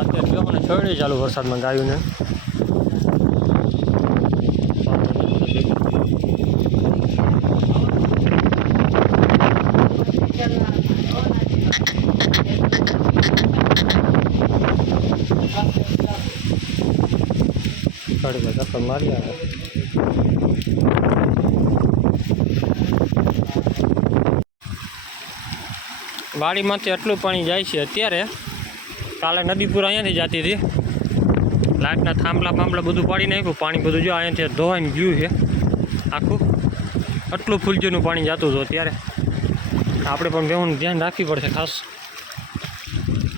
અત્યારે મને છોડી ચાલુ વરસાદમાં ગાયું ને બધા ચક્કર મારી આવે. વાડીમાંથી એટલું પાણી જાય છે અત્યારે. કાલે નદીપુર અહીંયાથી જતી હતી. લાઇટના થાંભલા બાંભલા બધું પાડી નાખ્યું, પાણી બધું જો અહીંયાથી ધોવાઈને ગયું છે. આખું આટલું ફૂલજીનું પાણી જતું હતું અત્યારે. આપણે પણ બેવું ધ્યાન રાખવી પડશે ખાસ.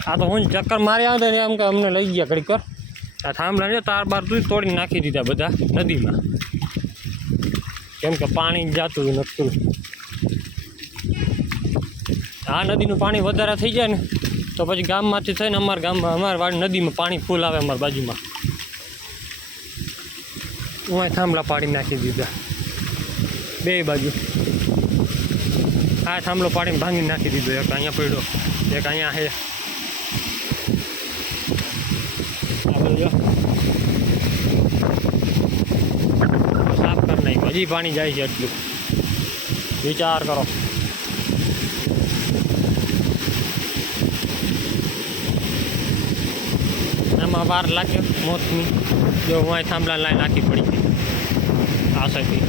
આ તો હું ચક્કર મારી આવતો ને એમ કે અમને લઈ ગયા ઘડી કર આ થાંભલા છે તાર બાર તું તોડી નાખી દીધા બધા નદીમાં. કેમ કે પાણી જાતું નતું આ નદીનું પાણી વધારે થઈ જાય ને તો પછી ગામમાંથી થઈને અમારા ગામમાં અમારા વાડી નદીમાં પાણી ફૂલ આવે અમારી બાજુમાં. હું થાંભલા પાડી નાખી દીધા. બે બાજુ. આ થાંભલો પાડીને ભાંગી નાખી દીધો. એક અહીંયા પડ્યો, એક અહીંયા છે આ બાજુ જો. સાફ કરી નાખ્યું. હજી પાણી જાય છે એટલું. વિચાર કરો. એમાં વાર લાગે મોતની. જો હું અહીં થાંભલા લાઈન નાખી પડી ગઈ. આ સાઈડથી.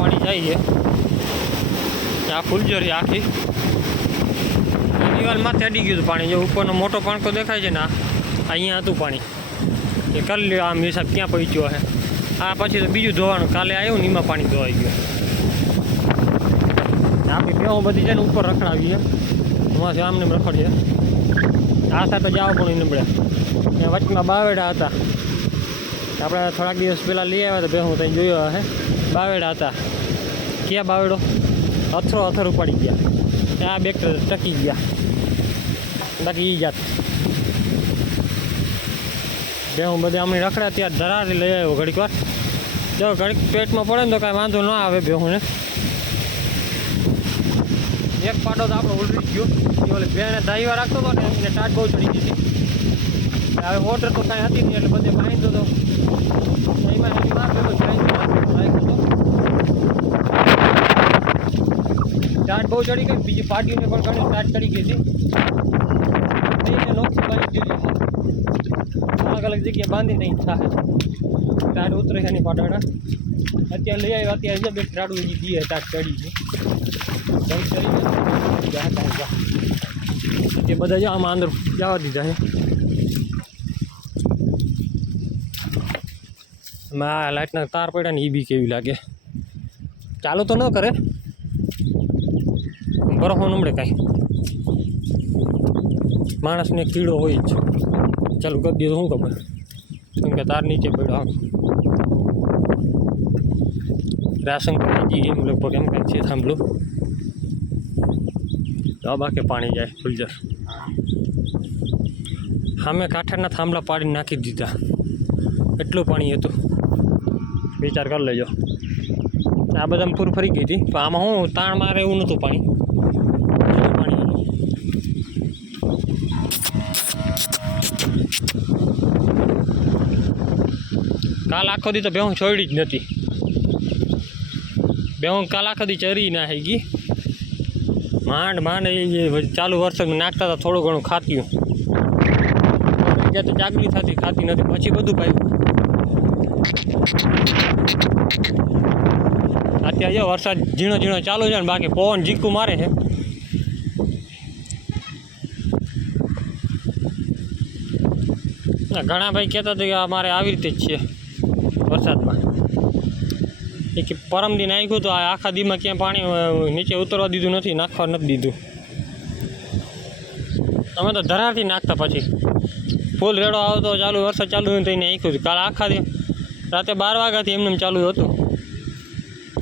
પાણી જાય છે. આ ફૂલજરી આખી. દિવાલ માથે અડી ગયું હતું પાણી. જો ઉપરનો મોટો પાણકો દેખાય છે ને, આ અહીંયા હતું પાણી. એ કરી લ્યો આમ હિસાબ ક્યાં પહોંચ્યો છે આ પછી તો બીજું ધોવાનું. કાલે આવ્યું ને એમાં પાણી ધોવાઈ ગયું. આપણી બધી છે ને ઉપર રખડાવીએ. એમાંથી આમને રખડીએ. આ સાથે જાવ પણ નીમડે ત્યાં વચમાં બાવેડા હતા. આપણે થોડાક દિવસ પહેલાં લઈ આવ્યા હતા ભેહું ત્યાં જોયો હે. બાવેડા હતા. ક્યાં બાવેડો? અથરો અથર ઉપાડી ગયા. ત્યાં બે ટકી ગયા. બાકી ઈ જાત. બેહું બધી આમની રખડ્યા ત્યાં ધરારી લઈ આવ્યો ઘડીક વાર. જો ઘડીક પેટમાં પડે ને તો કાંઈ વાંધો ન આવે બેહુંને એક પાટો તો આપણો ઉલરી ગયો. એ ઓલી બેને દાઈવા રાખતો હતો ને એને ટાટ બહુ ચડી ગઈ હતી. હવે મોટર તો કાંઈ હતી નહીં, એટલે બધે બાંધતો હતો એમાં એની માર પેલો ટાટ બહુ ચડી ગઈ બીજી પાટીઓને પણ ઘણી ટાટ ચડી ગઈ હતી. બાંધી અલગ જગ્યાએ બાંધી નહીં થાય ટાટ ઉતરે છે એની પાટોના અત્યારે લઈ આવ્યો, અત્યારે બે હજી દીએ ટાટ ચડી ગઈ. તે બધા જો આમાં અંદર જવા દીધા છે. આ લાઇટના તાર પડ્યા ને એ બી કેવી લાગે. ચાલુ તો ન કરે. બરફો નમડે કાંઈ. માણસને કીડો હોય જ. ચાલુ કરી દીધું, શું ખબર? કેમ કે તાર નીચે પડ્યો રાશન એમ લગભગ એમ કાંઈ છે થાંભલું તો કે પાણી જાય ફૂલજર સામે કાંઠાના થાંભલા પાડી નાખી દીધા. એટલું પાણી હતું. વિચાર કરી લેજો. આ બધા પૂર ફરી ગઈ હતી. પણ આમાં હું, તાણ મારે એવું નહોતું પાણી. કાલ આખો દી તો બેહું છોડી જ નથી. બેહું કાલ આખો દી ચરી ના ગઈ. માંડ માંડ એ ચાલુ વર્ષમાં નાખતા હતા, થોડું ઘણું ખાત્યું જગ્યા તો જાગરી થતી, ખાતી નથી, પછી બધું પાયું. અત્યારે વરસાદ ઝીણો ઝીણો ચાલુ છે ને, બાકી પવન જીકું મારે છે. ઘણા ભાઈ કહેતા હતા કે અમારે આવી રીતે જ છે વરસાદમાં. એ કે પરમ દી નાખ્યું તો આખા દીમાં ક્યાંય પાણી નીચે ઉતરવા દીધું નથી, નાખવા નથી દીધું. અમે તો ધરાથી નાખતા પછી. ફૂલ રેડો આવતો, ચાલુ વરસાદ ચાલુ એને નાખ્યું હતું. કાલે આખા દી, રાતે બાર વાગ્યાથી એમને ચાલુ હતું.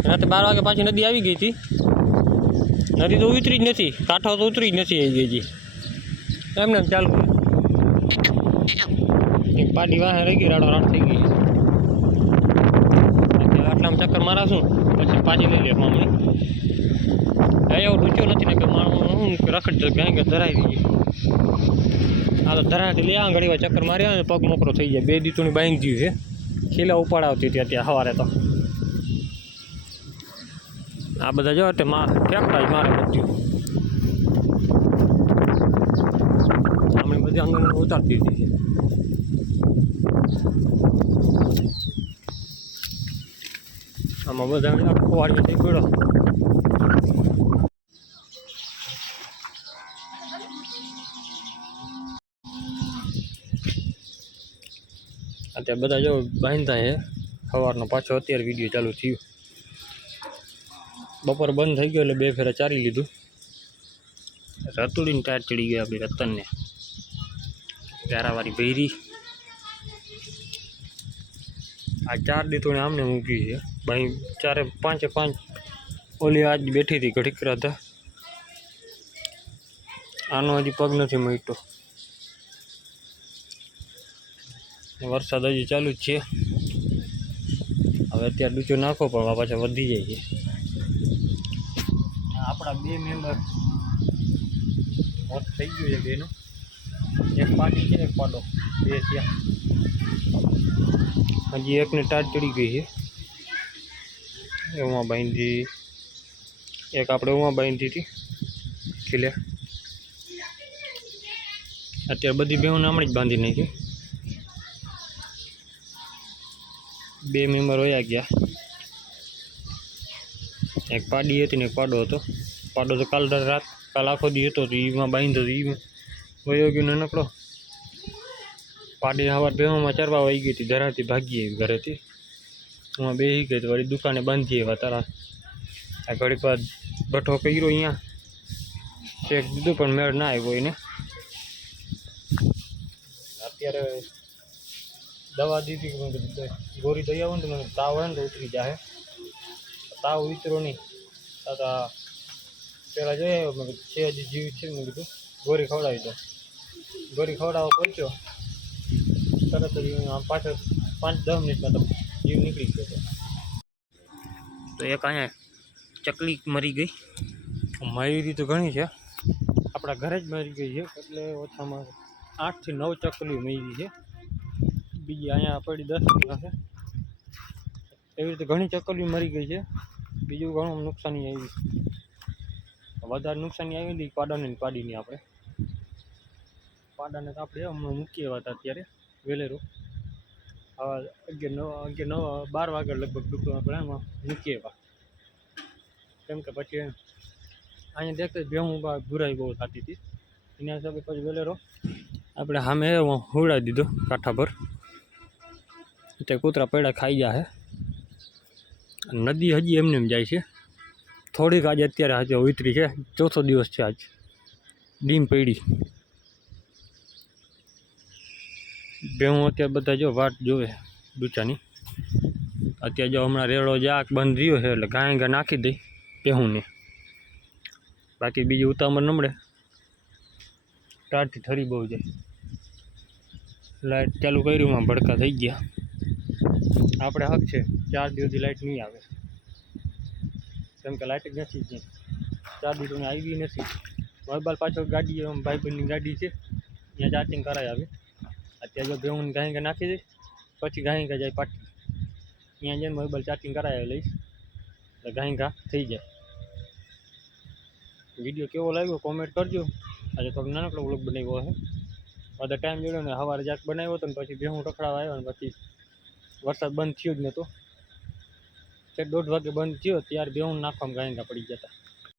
રાતે બાર વાગે પાછી નદી આવી ગઈ હતી. નદી તો ઉતરી જ નથી, કાંઠો તો ઉતરી જ નથી આવી ગઈ હતી એમને એમ ચાલુ પાટી વાહે રહી ગઈ, રાડો રાડ થઈ ગઈ. ચક્કર મારાશું પછી પાછી લઈ લે મામણી એ એવું ડૂચ્યો નથી ને કે મારું હું રખડતો ગાય કે ધરાવી દઈએ આ તો ધરાટી લે, આ ઘડી ચક્કર માર્યા ને પગ મોકરો થઈ જાય. બે દીતુની બાઈંગ ગયું છે. ખીલા ઉપાડાવતી હતી અત્યારે સવારે તો. આ બધા જો તે માં ફેંકતા જ મારે બધું. આમણે બધી અંદર ઉતારતી દીધી છે આમાં બધા વાળી થઈ ગયો અત્યારે બધા જો બાંધતા છે. સવારનો પાછો અત્યારે વીડિયો ચાલુ થયું. બપોર બંધ થઈ ગયો એટલે બે ફેરા ચારી લીધું. રતુડીને ટાયર ચડી ગયો આપણી રતનને. ગારાવાળી ભૈરી. આ ચાર દીતોને આમને મૂકી છે. ભાઈ ચારે પાંચે પાંચ ઓલી આજ બેઠી હતી ઘડીક રાધા આનો હજી પગ નથી મળ્યો વરસાદ હજી ચાલુ જ છે. હવે અત્યારે ડૂચો નાખો પણ આ પાછા વધી જાય છે. આપણા બે મેમ્બર મોત થઈ ગયું છે બેનું એક પાટી છે એક પાડો. બે ત્યાં હજી એકને ટાટ ચડી ગઈ છે. બાંધી એક આપણે ઉમાં બાંધી હતી ખીલે અત્યારે બધી બેહું હમણાં જ બાંધી નાખી. બે મેમ્બર વયા ગયા. એક પાડી હતી ને એક પાડો હતો. પાડો તો કાલ રાત કાલ આખો દી હતો એમાં બાંધ્યો હતો એમાં વયો ગયો નાનકડો. પાડી હવા બેવામાં ચરવા વહી ગઈ હતી ધરાથી ભાગી આવી ઘરેથી. હું બેસી ગઈ તો વળી દુકાને બાંધી આવ્યા તારા આ ઘડીક વાર બઠો કર્યો અહીંયા. ચેક દીધું પણ મેળ ના આવ્યો એને. અત્યારે દવા દીધી કે મેં કીધું ગોરી દઈ આવો ને મને તાવ આવે ને તો ઉતરી જાય તાવ ઉતરો નહીં. તો તો પહેલાં જઈ આવ્યો મેં કીધું, છે હજી જીવ છે મેં કીધું. ગોળી ખવડાવી દો. ગોળી ખવડાવવા પહોંચ્યો. તરત પાછળ પાંચ દસ મિનિટમાં તો જીવ નીકળી ગયો તો એક અહીંયા ચકલી મરી ગઈ. મયુરી તો ઘણી છે. આપણા ઘરે જ મરી ગઈ છે. એટલે ઓછામાં આઠથી નવ ચકલી મરી છે. બીજી અહીંયા પડી દસ છે. એવી રીતે ઘણી ચકલી મરી ગઈ છે. બીજું ઘણું નુકસાની આવી વધારે નુકસાની આવી હતી પાડાને ને પાડીની આપણે. પાડાને તો આપણે હમણાં મૂકીએ હતા અત્યારે. વેલેરો. અગિયાર નવ અગિયાર નવ, બાર વાગે લગભગ દુકાન આપણે એમાં મૂકી આવ્યા. કેમ કે પછી અહીંયા દેખતા બે ભેહું બા બહુ થતી હતી. એના હિસાબે પછી વેલેરો આપણે સામે હુડાવી દીધો કાંઠા પર. તે કૂતરા પૈડા ખાઈ ગયા છે નદી હજી એમને એમ જાય છે. થોડીક આજે અત્યારે આજે ઉતરી છે. ચોથો દિવસ છે આજ. ડીમ પડી ભેહું અત્યારે બધા જો વાટ જોવે ડૂચાની અત્યારે જો હમણાં રેડો જાક બંધ રહ્યો છે એટલે ગાય ગા નાખી દઈ ભેહુંને બાકી બીજી ઉતામળ નમડે ટાળથી ઠરી બહુ જાય. લાઇટ ચાલુ કર્યું માં ભડકા થઈ ગયા. આપણે હક છે, ચાર દિવસથી લાઇટ નહીં આવે. કેમ કે લાઇટ જ નથી ચાર દિવસની આવી નથી. મોબાઈલ પાછળ ગાડી ભાઈબંધની ગાડી છે, ત્યાં ચાર્જિંગ કરાવી આવે. અત્યારે જો ઘઉં ગાય કે નાખી દે પછી ગાય ઘા જાય પાટી ત્યાં જઈને મોબાઈલ ચાર્જિંગ કરાવી લઈશ, એટલે ગાય ઘા થઈ જાય. વીડિયો કેવો લાગ્યો કોમેન્ટ કરજો. આજે થોડો નાનકડો વ્લોગ બનાવ્યો હે બધા ટાઈમ જોડ્યો ને સવારે જાક બનાવ્યો હતો ને પછી ભેહું રખડાવા આવ્યો ને પછી વરસાદ બંધ થયો જ નહોતો દોઢ વાગે બંધ થયો, ત્યારે ભેહું નાખવામાં ગાયંગા પડી હતા.